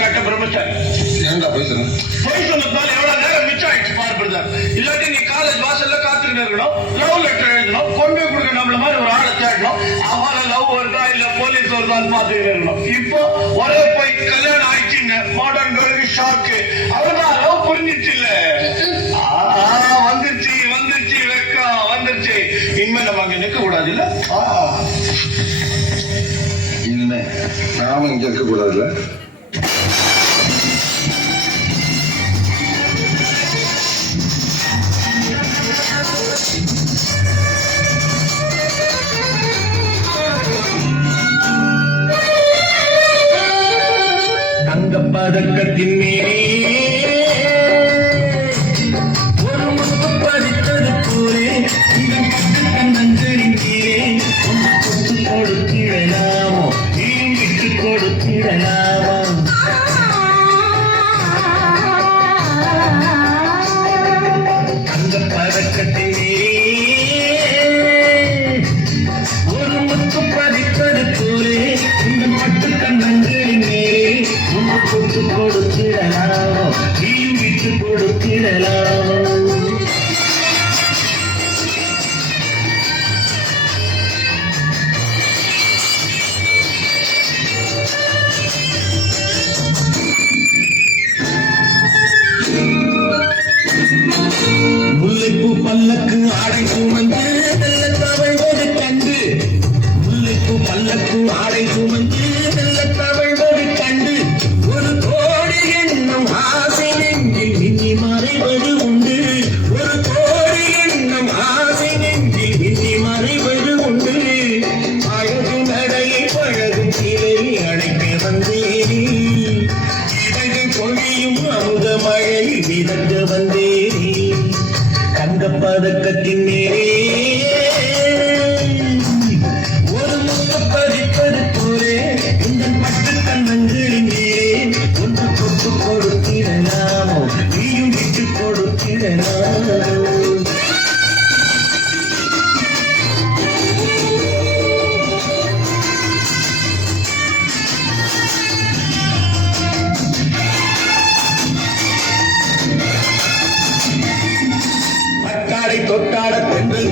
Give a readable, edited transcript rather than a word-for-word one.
கட்ட பிரம்மச்சாரி. ஏன்டா போய் சொன்னதால எவ்வளவு நேரம் மிச்சம் ஆயிடுச்சு பாரு பிரதர். இல்லாட்டி நீ காலேஜ் வாசல்ல காத்துக்கிட்டு இருக்கணும், லவ் லெட்டர் எழுதணும், கொண்டு போய் கொடுக்க நம்மள மாதிரி ஒரு ஆளை தேடணும், அவளை லவ் வருதா இல்ல போலீஸ் வருதான்னு பாத்துக்கிட்டு இருக்கணும். இப்போ ஒரே போய் கல்யாணம் ஆயிடுச்சுங்க, மாடர்ன் கேர்ளுக்கு ஷாக்கு. அவதான் லவ் புரிஞ்சிச்சு இல்ல, வந்துருச்சு வந்துருச்சு வெக்கம் வந்துருச்சு. இனிமே நம்ம அங்க நிக்க கூடாது இல்ல, இனிமே நாம இங்க இருக்க கூடாதுல்ல. தங்கப்பதக்கத்தின் மேலே ஒரு முத்து பதித்தது போலே நஞ்சரின் மேலே கொத்து கொடுத்திடலாமோ, விட்டு கொடுத்திடலாமோ. தங்கப்பதக்கத்தின் ஒரு முத்து பதித்தது போலே பட்டு கண்ணங்களின் மேலே கொடுத்து கொடுத்திடலாமோ, விட்டு கொடுத்திடலாமோ. முல்லைப்பூ பல்லக்கு ஆடை சுமந்து நல்ல தவழ்வது கண்டு, முல்லைப்பூ பல்லக்கு ஆடை சுமந்து நல்ல தவழ்வது கண்டு, ஒரு கோடி எண்ணம் ஆசை நெஞ்சில் மின்னி மறைவது உண்டு, ஒரு கோடி எண்ணம் ஆசை நெஞ்சில் மின்னி மறைவது உண்டு. அழகு நடையை பழகும் கிளை அழைக்க வந்தேனே, இதழ்கள் பொழியும் அமுத மழையில் மிதக்க வந்தேனே. தங்கப்பதக்கத்தின் மேலே ஒரு முத்து பதிப்பது போலே இந்த பட்டு கண்ணங்களின் மேலே ஒன்று கொத்து கொடுத்திடலாமோ, நீயும் விட்டு கொடுத்திடலாமோ. தொட்டாட பெண்கள்